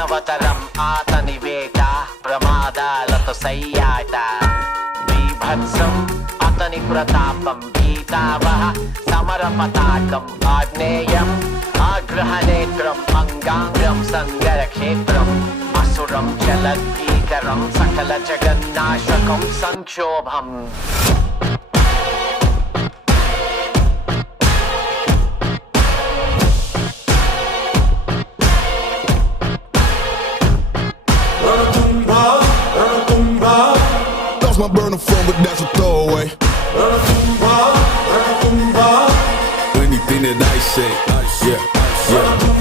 మానవతరం ఆతనివేట ప్రమాదాలతో సయ్యాట బీభత్సం అతని ప్రతాపం గీతావహ సమర పతాకం ఆగ్నేయం ఆగ్రహనేత్రం అంగాంగం సంగర క్షేత్రం అసురం చలద్భీకరం సకల జగన్నాశకం సంక్షోభం My burner phone, but that's a throwaway. Anything that I say, yeah, yeah.